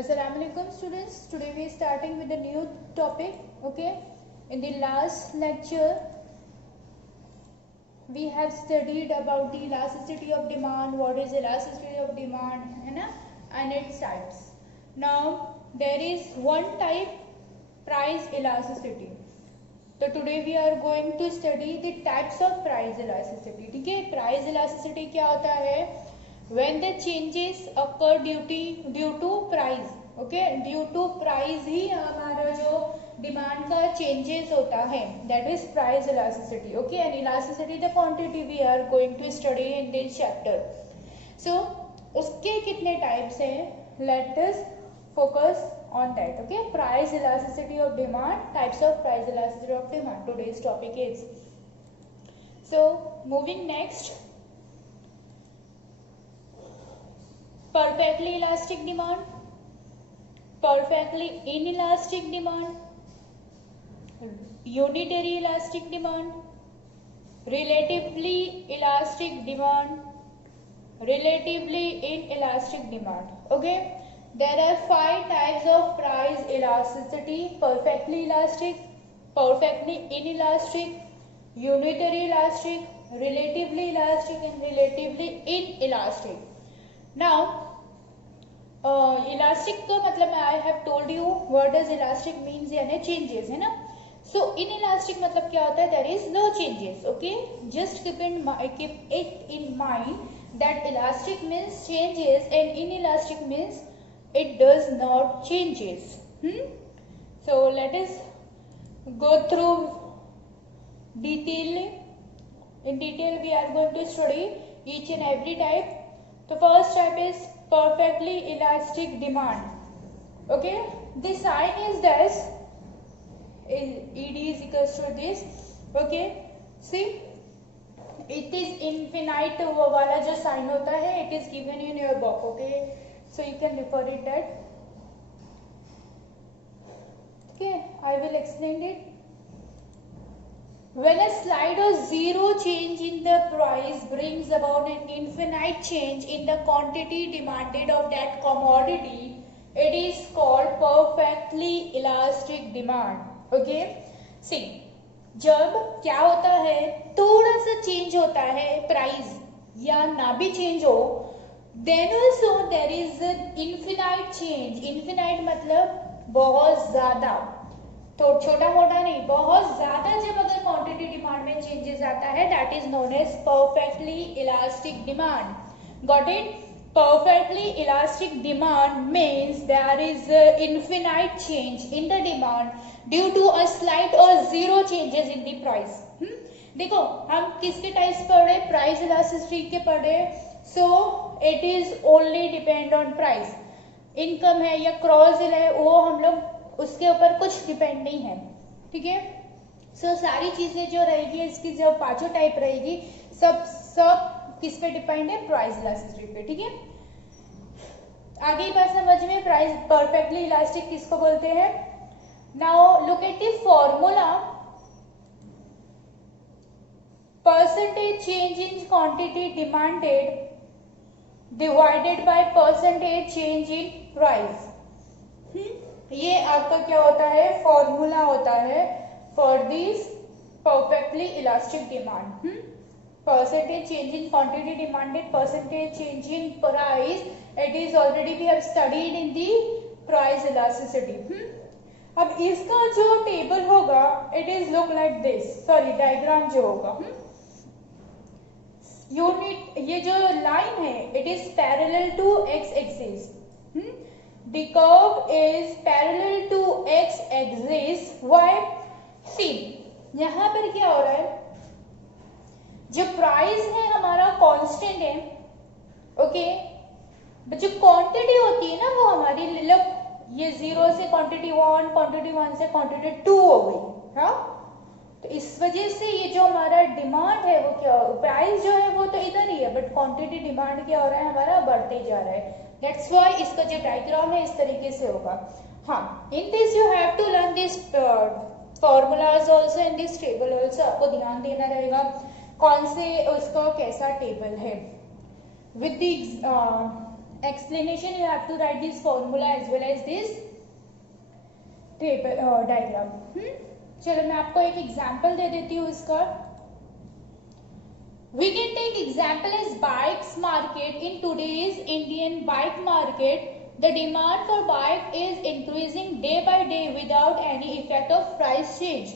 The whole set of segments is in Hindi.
Assalamualaikum students. Today we are starting with a new topic. Okay. In the last lecture we have studied about the elasticity of demand. What is elasticity of demand, है ना? And its types. Now there is one type, price elasticity. So today we are going to study the types of price elasticity. ठीक है? Price elasticity क्या होता है? When the changes occur due to price, okay, due to price ही हमारा जो डिमांड का चेंजेस होता है, that is price elasticity. Okay, and elasticity the quantity we are going to study in this chapter. So उसके कितने टाइप्स हैं? Let us focus on that. Okay, price elasticity of demand, types of price elasticity of demand. Today's topic is. So moving next. Perfectly elastic demand, perfectly inelastic demand, unitary elastic demand, relatively elastic demand, relatively inelastic demand. Okay, there are 5 types of price elasticity: perfectly elastic, perfectly inelastic, unitary elastic, relatively elastic and relatively inelastic. Now elastic का मतलब I have told you what does elastic means, यानी चेंजेस, है ना. सो इन इलास्टिक मतलब क्या होता है? There is no changes. Okay, just keep it in mind that elastic means changes and inelastic means it does not changes. So let us go through detail. In detail we are going to study each and every type. The first type is perfectly elastic demand. Okay, the sign is this, ED is equals to this. Okay, see it is infinite वाला जो sign होता है, it is given in your book. Okay, so you can refer it that. Okay, I will explain it. When a slight or zero change in the price brings about an infinite change in the quantity demanded of that commodity, it is called perfectly elastic demand. Okay, see, जब क्या होता है, थोड़ा सा चेंज होता है प्राइस या ना भी चेंज हो, then also there is an infinite change. Infinite मतलब बहुत ज्यादा, तो छोटा मोटा नहीं, बहुत ज्यादा जब अगर क्वांटिटी डिमांड में चेंजेस आता है, that is known as perfectly elastic demand. Got it? Perfectly elastic demand means there is infinite change in the demand due to a slight और zero changes in the price. देखो हम किसके टाइप्स पढ़े? प्राइस इलास्टिसिटी के पढ़े. So it is only depend on price. Income है या क्रॉस है, वो हम लोग उसके ऊपर कुछ डिपेंड नहीं है. ठीक है. सो सारी चीजें जो रहेगी, इसकी जो पांचों टाइप रहेगी, सब किस पे डिपेंड है? प्राइस इलास्टिसिटी पे. ठीक है. आगे ही बात समझ में, प्राइस परफेक्टली इलास्टिक किसको बोलते हैं? Now look at the formula. Percentage change in quantity demanded divided by percentage change in price. ये आपका क्या होता है? फॉर्मूला होता है for this perfectly elastic demand. Percentage change in quantity demanded, percentage change in price, it is already we have studied in the price elasticity. अब इसका जो टेबल होगा, it is look like this, sorry diagram जो होगा, यूनिट, ये जो लाइन है, it is parallel to X axis. The curve is parallel to x axis. Why? See, यहाँ पर क्या हो रहा है? जो प्राइस है हमारा कांस्टेंट है. ओके, जो क्वांटिटी होती है ना, वो हमारी ये 0 से क्वांटिटी 1, क्वांटिटी 1 से क्वांटिटी 2 हो गई. हाँ, तो इस वजह से ये जो हमारा डिमांड है, वो क्या, प्राइस जो है वो तो इधर ही है, बट क्वांटिटी डिमांड क्या हो रहा है? हमारा बढ़ते जा रहा है. That's why इसका जो डायग्राम है इस तरीके से होगा. हाँ, in this you have to learn this formulas also and this table also. आपको ध्यान देना रहेगा कौन से उसका कैसा टेबल है. With the explanation you have to write this formula as well as this diagram. चलो मैं आपको एक एग्जांपल दे देती हूँ इसका. We can take example as bikes market. In today's Indian bike market, the demand for bike is increasing day by day without any effect of price change.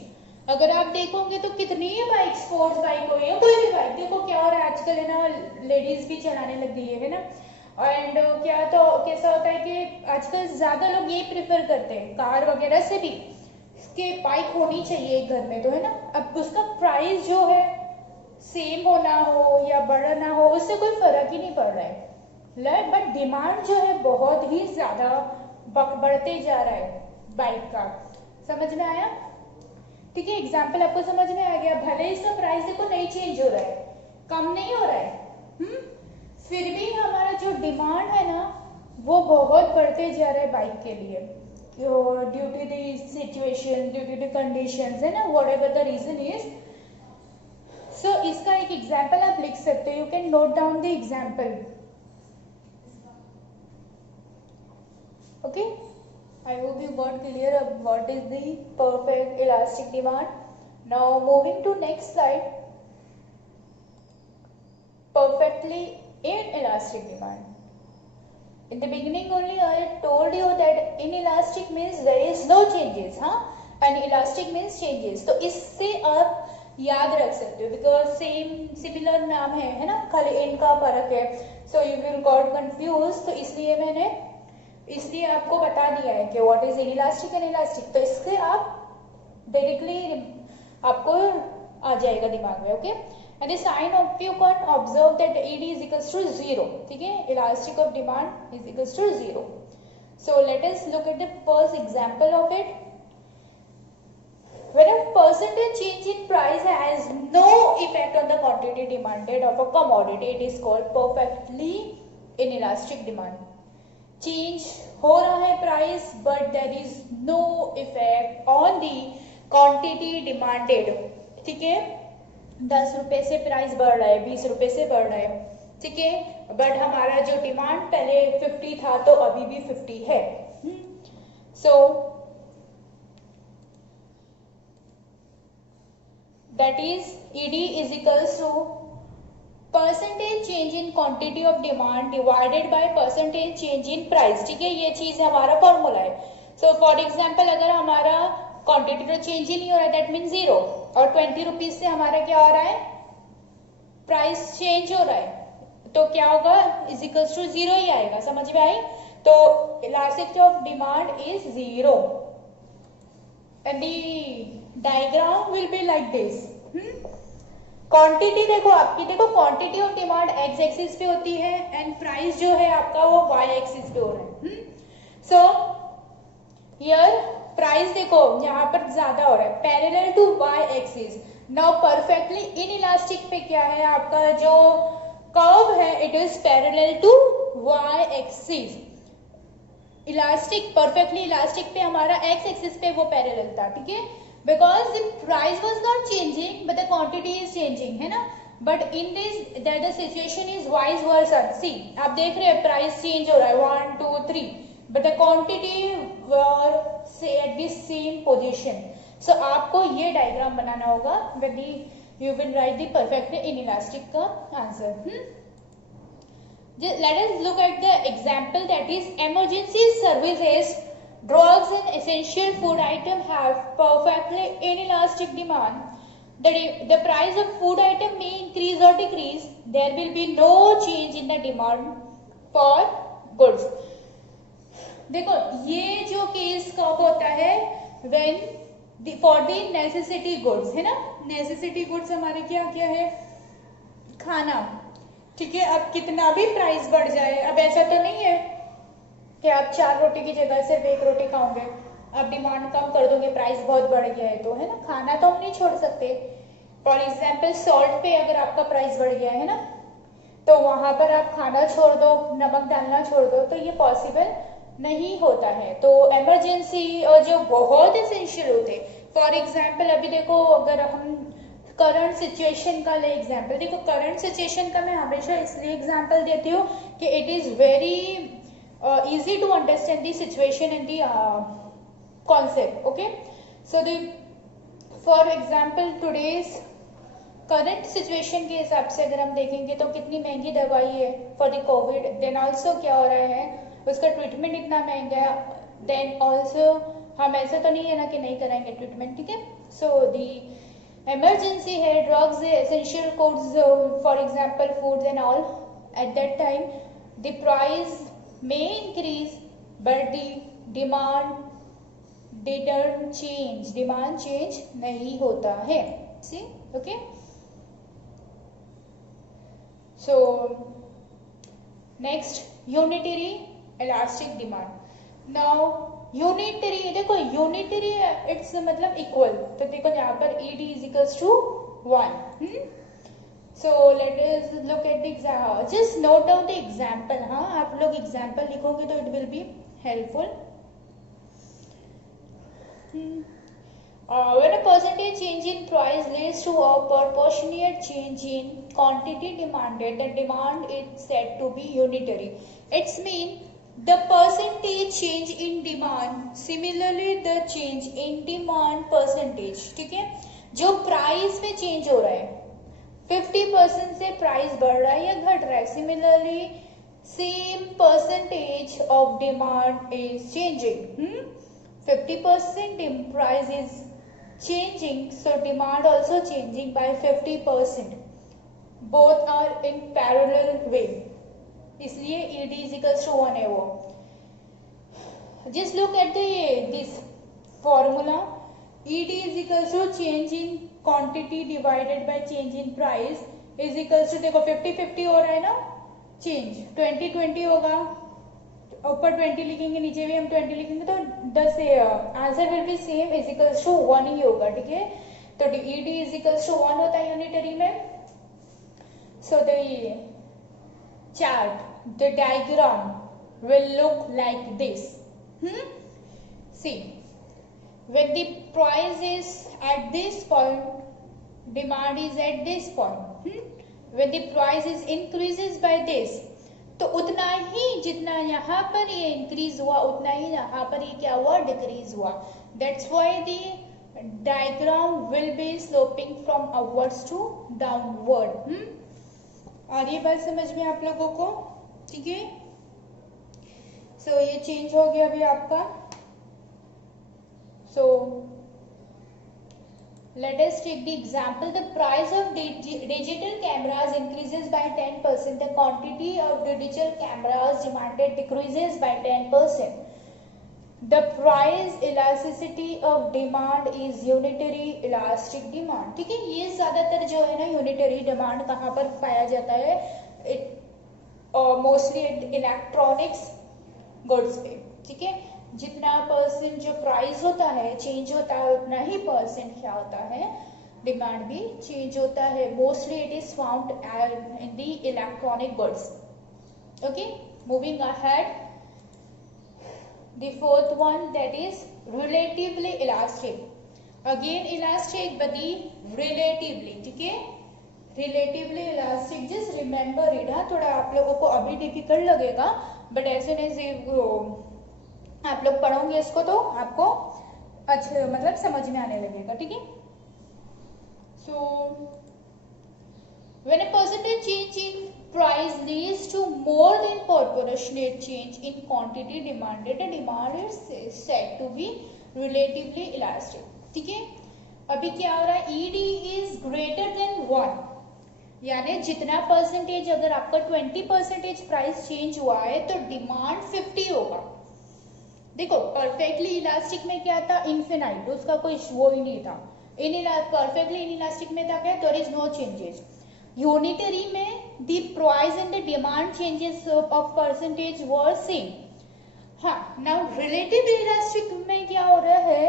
अगर आप देखोगे तो कितनी है बाइक, स्पोर्ट्स बाइक हो या कोई भी बाइक, देखो क्या हो रहा है आजकल है ना, लेडीज भी चलाने लग गई है ना. एंड क्या तो कैसा होता है कि आजकल ज्यादा लोग ये प्रेफर करते हैं कार वगैरह से भी कि बाइक होनी चाहिए एक घर में, तो है ना. अब उसका प्राइस जो है सेम होना हो या बढ़ना हो उससे कोई फर्क ही नहीं पड़ रहा है, बट डिमांड जो है बहुत ही ज्यादा बढ़ते जा रहा है बाइक का. समझ में आया? ठीक है, एग्जाम्पल आपको समझ में आ गया. भले इसका प्राइस देखो नहीं चेंज हो रहा है, कम नहीं हो रहा है, फिर भी हमारा जो डिमांड है ना वो बहुत बढ़ते जा रहा है बाइक के लिए, due to the situation, due to the conditions, है ना, whatever the reason is. So इसका एक एग्जाम्पल आप लिख सकते हो. You can note down the example. Okay, I hope you got clear of what is the perfect elastic demand. Now moving to next slide. Perfectly inelastic demand. In the beginning only I told you that inelastic means there is no changes, and elastic means changes. तो इससे आप याद रख सकते हो बिकॉज सेम सिमिलर नाम है ना, खाली इनका फर्क है. So you will got confuse, तो इसलिए आपको बता दिया है कि what is inelastic and elastic. तो इससे आप डायरेक्टली आपको आ जाएगा दिमाग में. Okay, and the sign of you can observe that E D is equals to 0. ठीक है, elastic of demand is equals to 0. So let us look at the first example of it. When a percentage change in price has no effect on the quantity demanded of a commodity, it is called perfectly inelastic demand. Change हो रहा है price but there is no effect on the quantity demanded. ठीक है, 10 रुपए से प्राइस बढ़ रहा है, 20 रुपए से बढ़ रहा है, ठीक है, बट हमारा जो डिमांड पहले 50 था तो अभी भी 50 है. So that is E D is equals to percentage change in quantity of demand divided by percentage change in price. ठीक है, ये चीज हमारा फॉर्मूला है. सो फॉर एग्जांपल अगर हमारा क्वांटिटी तो चेंज ही नहीं हो रहा है, दैट मीन 0, और 20 रुपीज से हमारा क्या हो रहा है, प्राइस चेंज हो रहा है, तो क्या होगा, इज इक्वल्स टू 0 ही आएगा. समझ में आई? तो elasticity of demand is 0 and the diagram will be like this. Quantity देखो आपकी, देखो quantity of demand x axis पे होती है एंड प्राइस जो है आपका वो वाई एक्सिस पे हो रहा है. सो हियर प्राइस देखो यहाँ पर ज्यादा हो रहा है parallel to Y axis. Now perfectly inelastic पे क्या है, आपका जो कर्व है it is parallel to Y axis. Elastic, perfectly elastic पे हमारा एक्स एक्सिस पे वो पैरेलल था. ठीक है, because the price was not changing but the quantity is changing, है ना. but in this that the situation is vice versa. see आप देख रहे हैं प्राइस चेंज हो रहा है 1 2 3 but the quantity were say at the same position. so आपको ये डायग्राम बनाना होगा when you will write the perfect inelastic का answer. let us look at the example that is emergency services. Drugs and essential food items have perfectly inelastic demand. The price of food item may increase or decrease. There will be no change in the demand for goods. देखो ये जो केस कब होता है, when for the necessity goods, है ना. necessity goods हमारे क्या क्या है, खाना. ठीक है, अब कितना भी प्राइस बढ़ जाए, अब ऐसा तो नहीं है कि आप 4 रोटी की जगह सिर्फ 1 रोटी खाओगे, अब डिमांड कम कर दोगे, प्राइस बहुत बढ़ गया है, तो है ना, खाना तो हम नहीं छोड़ सकते. फॉर एग्जाम्पल सॉल्ट पे अगर आपका प्राइस बढ़ गया है ना, तो वहां पर आप खाना छोड़ दो, नमक डालना छोड़ दो, तो ये पॉसिबल नहीं होता है. तो इमरजेंसी और जो बहुत एसेंशियल होते, फॉर एग्जाम्पल अभी देखो अगर हम करंट सिचुएशन का ले एग्जाम्पल। देखो करंट सिचुएशन का मैं हमेशा इसलिए एग्जाम्पल देती हूँ कि it is very easy to understand the situation and the concept. Okay, so the for example today's current situation के हिसाब से अगर हम देखेंगे तो कितनी महंगी दवाई है for the COVID, then also क्या हो रहा है उसका ट्रीटमेंट इतना महंगा है, देन ऑल्सो हम ऐसा तो नहीं है ना कि नहीं कराएंगे ट्रीटमेंट, ठीक है। सो दी emergency है, drugs है, essential goods, for example foods and all, at that time the price may increase but the demand didn't change, demand change नहीं होता है, see, okay। so next unitary elastic demand। now unitary, देखो यूनिटरी इट्स मतलब इक्वल, तो देखो यहाँ पर E D is equals to 1। So let us look at the example, just note down the example. हाँ, आप लोग एग्जाम्पल लिखोगे तो it will be helpful. When a percentage change in price leads to a proportionate change in quantity demanded, the demand is said to be unitary. It's mean the percentage change in demand, similarly the change in demand percentage, ठीक है। जो प्राइस में चेंज हो रहा है 50% से प्राइस बढ़ रहा है या घट रहा है, similarly same percentage of demand is changing. 50% price is changing, so demand also changing by 50%, both are in parallel way, इसलिए E D is equals to 1 है वो। Just look at this formula, E D is equals to change in quantity divided by change in price is equals to, देखो 50-50 हो रहा है ना चेंज, 20-20 होगा, ऊपर 20 लिखेंगे नीचे भी हम 20 लिखेंगे तो 10 answer will be same is equals to 1 ही होगा, ठीक है। तो E D is equals to 1 होता है यूनिटरी में। So the chart, the diagram will look like this। See, when the price is at this point, demand is at this point। when the price is increases by this, तो उतना ही जितना यहाँ पर ये इंक्रीज हुआ उतना ही यहाँ पर ये क्या हुआ, डिक्रीज हुआ। That's why the diagram will be sloping from upwards to downward। और ये बात समझ में आप लोगों को, ठीक है। सो ये चेंज हो गया अभी आपका। सो let us take the example, the price of digital cameras increases by 10%, the quantity of digital cameras demanded decreases by 10%, the price elasticity of demand is unitary elastic demand, ठीक है। ये ज्यादातर जो है ना यूनिटरी डिमांड कहाँ पर पाया जाता है, इट मोस्टली इलेक्ट्रॉनिक्स गुड्स पे, ठीक है। जितना परसेंट जो प्राइस होता है चेंज होता है उतना ही परसेंट क्या होता है, डिमांड भी चेंज होता है। Mostly it is found in the electronic goods. Okay, moving ahead, the fourth one, that is relatively elastic, again elastic but the relatively, ठीक है। relatively elastic, just remember it। हाँ, थोड़ा आप लोगों को अभी डिफिकल्ट लगेगा बट ऐसे नहीं आप लोग पढ़ोगे इसको तो आपको अच्छा मतलब समझ में आने लगेगा, ठीक है। so when a percentage change in price leads to more than proportionate change in quantity demanded, the demand is said to be relatively elastic, ठीक है। अभी क्या हो रहा है, ई डी इज ग्रेटर देन 1, यानी जितना परसेंटेज, अगर आपका 20% प्राइस चेंज हुआ है तो डिमांड 50 होगा। देखो परफेक्टली इलास्टिक में क्या था, इन्फिनाइट, उसका कोई वो ही नहीं था। परफेक्टली इन इलास्टिक में था क्या, there is no changes. Unitary में the price and the demand changes of percentage were same। हाँ, now relative elastic में क्या हो रहा है,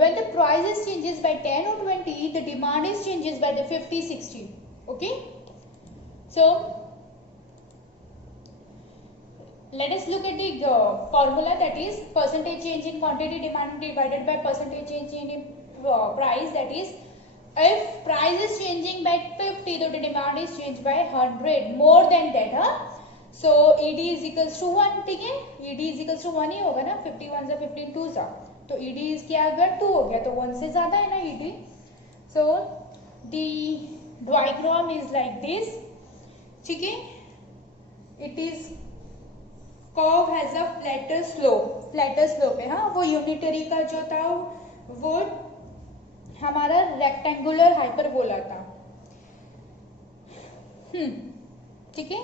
when the prices changes by 10 or 20, the demand is changes by the 50-60। okay, so let us look at the formula, that is percentage change in quantity demand divided by percentage change in price, that is If price is changing by 50, तो the demand is changed by 100, more than that, हाँ. So ED is equals to 1, ठीक है. ED is equals to 1 ही होगा ना, 51 सा 52 सा, तो ED is क्या अगर 2 हो गया तो 1 से ज्यादा है ना ED. So the diagram is like this, ठीक है. It is curve has a flatter slope है, हाँ. वो यूनिटरी का जो था वो हमारा रेक्टेंगुलर हाइपरबोला था, ठीक है.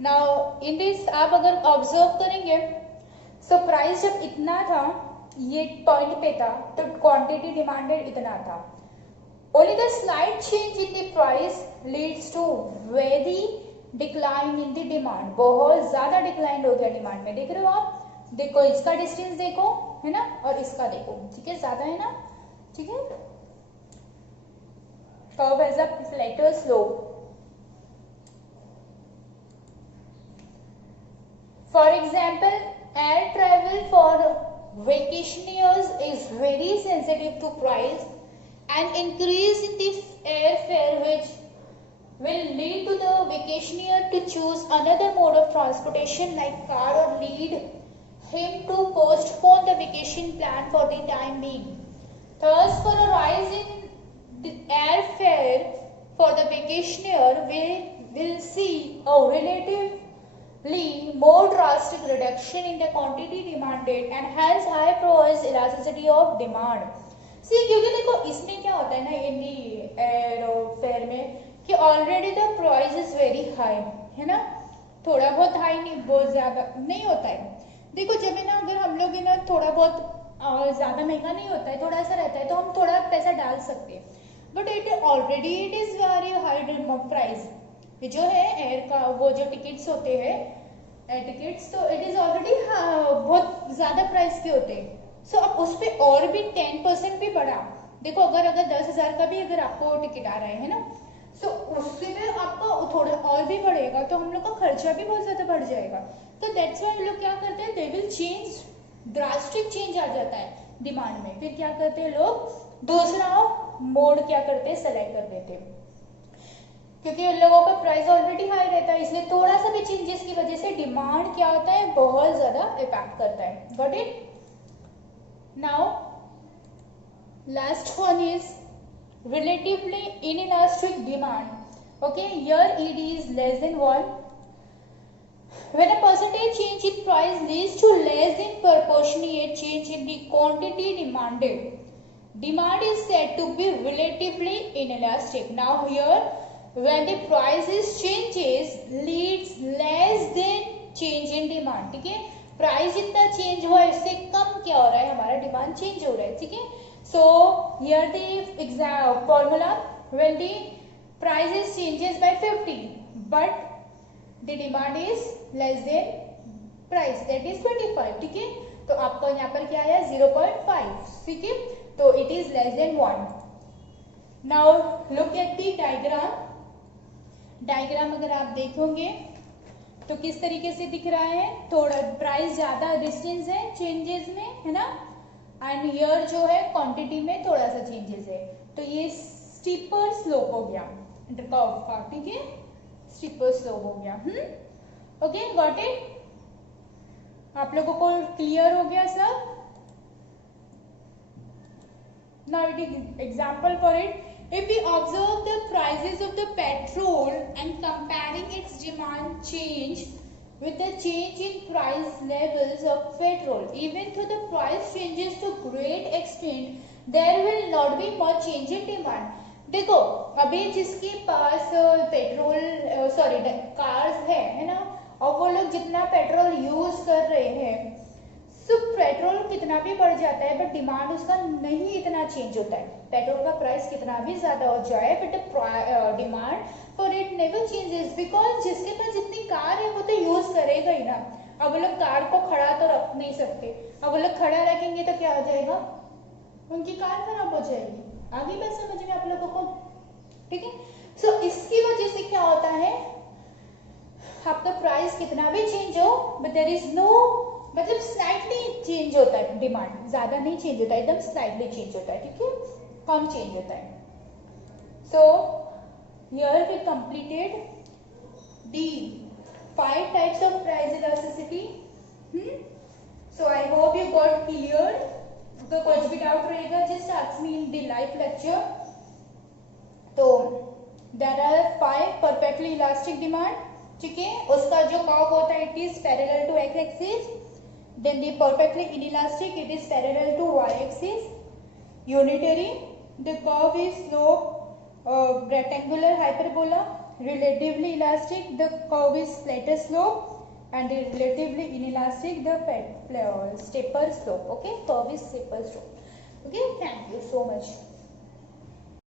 नाउ इन दिस आप अगर ऑब्जर्व करेंगे, सो प्राइस जब इतना था, ये पॉइंट पे था, तो क्वांटिटी डिमांडेड इतना था. Only the slight change in the price leads to very decline in the demand. बहुत ज्यादा डिक्लाइन हो गया डिमांड में. देख रहे हो आप, देखो इसका डिस्टेंस देखो, है ना, और इसका देखो, ठीक है, ज्यादा है ना, ठीक है. Curve has a flatter slope. For example, air travel for vacationers is very sensitive to price. An increase in the airfare which will lead to the vacationer to choose another mode of transportation like car or lead him to postpone the vacation plan for the time being. Thus, for a rise in the airfare for the vacationer, we will see a relatively more drastic reduction in the quantity demanded and hence high price elasticity of demand. See, क्योंकि देखो इसमें क्या होता है ना, इन एयरफेयर में कि already the price is very high, है ना, थोड़ा बहुत हाई नहीं, बहुत ज्यादा नहीं होता है. देखो जब है ना, अगर हम लोग है ना थोड़ा बहुत ज्यादा महंगा नहीं होता है, थोड़ा सा रहता है, तो हम थोड़ा पैसा डाल सकते हैं. But it already it is very high price. जो है एयर का वो जो टिकट्स होते हैं, एयर टिकट्स, तो इट इज ऑलरेडी बहुत ज्यादा प्राइस के होते हैं. सो अब उस पर और भी 10% भी बढ़ा. देखो अगर 10,000 का भी अगर आपको टिकट आ रहा है ना, सो उससे भी आपका थोड़ा और भी बढ़ेगा, तो हम लोग का खर्चा भी बहुत ज्यादा बढ़ जाएगा. तो दैट्स व्हाई लोग क्या करते हैं, they will change, drastic change आ जाता है डिमांड में. फिर क्या करते हैं लोग, दूसरा मोड क्या करते हैं, सेलेक्ट कर देते हैं, क्योंकि उन लोगों का प्राइस ऑलरेडी हाई रहता है. इसलिए थोड़ा सा भी चेंजेस की वजह से डिमांड क्या होता है, बहुत ज्यादा इफेक्ट करता है. Got it. Now last one is relatively inelastic demand. Okay, here ED is less than 1. When a percentage change in price leads to less than proportionate change in the quantity demanded, demand is said to be relatively inelastic. Now here, when the prices changes leads less than change in demand, ठीक है, प्राइस जितना चेंज हुआ इससे कम क्या हो रहा है, हमारा डिमांड चेंज हो रहा है, ठीक है. So here the formula, when the prices changes by 50 but the demand is less than price, that is 25, ठीक है. तो आपका यहाँ पर क्या आया, 0.5, ठीक है, तो it is less than 1. Now look at the diagram अगर आप देखोगे तो किस तरीके से दिख रहा है, थोड़ा प्राइस ज्यादा डिस्टेंस है चेंजेस में, है ना, एंड ईयर जो है क्वांटिटी में थोड़ा सा चेंजेस है. तो ये स्टीपर स्लोप हो गया कर्व का, ठीक है, स्टीपर स्लोप हो गया. Okay, got it. आप लोगों को क्लियर हो गया सब. Now it is example for it. If we observe the prices of the petrol and comparing its demand change with the change in price levels of petrol, even though the price changes to great extent, there will not be much change in demand. देखो अभी जिसके पास पेट्रोल कार्स है ना, और वो लोग जितना पेट्रोल यूज कर रहे हैं, सो पेट्रोल कितना भी बढ़ जाता है बट डिमांड उसका नहीं इतना चेंज होता है. पेट्रोल का प्राइस कितना भी ज्यादा हो जाए but demand for it never changes, because जिसके पास जितनी कार है वो तो यूज करेगा ही ना. अब वो लोग कार को खड़ा तो रख नहीं सकते, अब वो लोग खड़ा रखेंगे तो क्या हो जाएगा, उनकी कार खराब हो जाएगी. आगे बात समझ में आप लोगों को, ठीक है. सो इसकी वजह से क्या होता है, आपका प्राइस कितना भी चेंज हो बट देयर इज नो, मतलब स्लाइटली चेंज होता है डिमांड, ज्यादा नहीं चेंज होता है, एकदम स्लाइटली चेंज होता है, ठीक है, कम चेंज होता है. So here we completed the 5 types of price elasticity. So I hope you got clear. तो कुछ भी डाउट रहेगा just ask me in the live lecture. तो there are 5 perfectly elastic demand. ठीक है, उसका जो कर्व होता है it is parallel to x axis. Then the perfectly inelastic, it is parallel to y axis. Unitary, the curve is slope rectangular hyperbola. Relatively elastic, the curve is flatter slope. And the relatively inelastic, the stepper slope. Okay, curve is stepper slope. Okay, thank you so much.